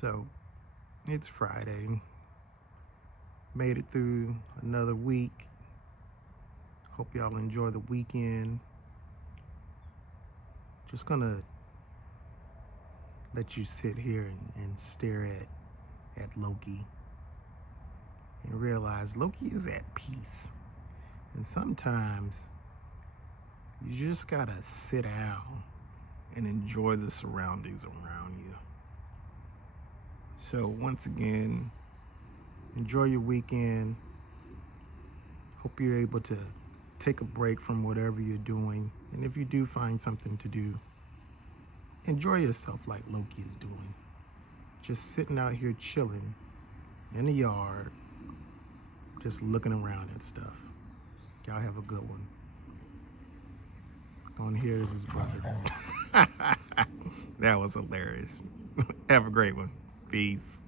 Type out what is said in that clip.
So it's Friday. Made it through another week. Hope y'all enjoy the weekend. Just gonna let you sit here and stare at Loki and realize Loki is at peace. And sometimes you just gotta sit down and enjoy the surroundings around you. So once again, enjoy your weekend. Hope you're able to take a break from whatever you're doing. And if you do find something to do, enjoy yourself like Loki is doing. Just sitting out here chilling in the yard, just looking around at stuff. Y'all have a good one. On here is his brother. That was hilarious. Have a great one. Peace.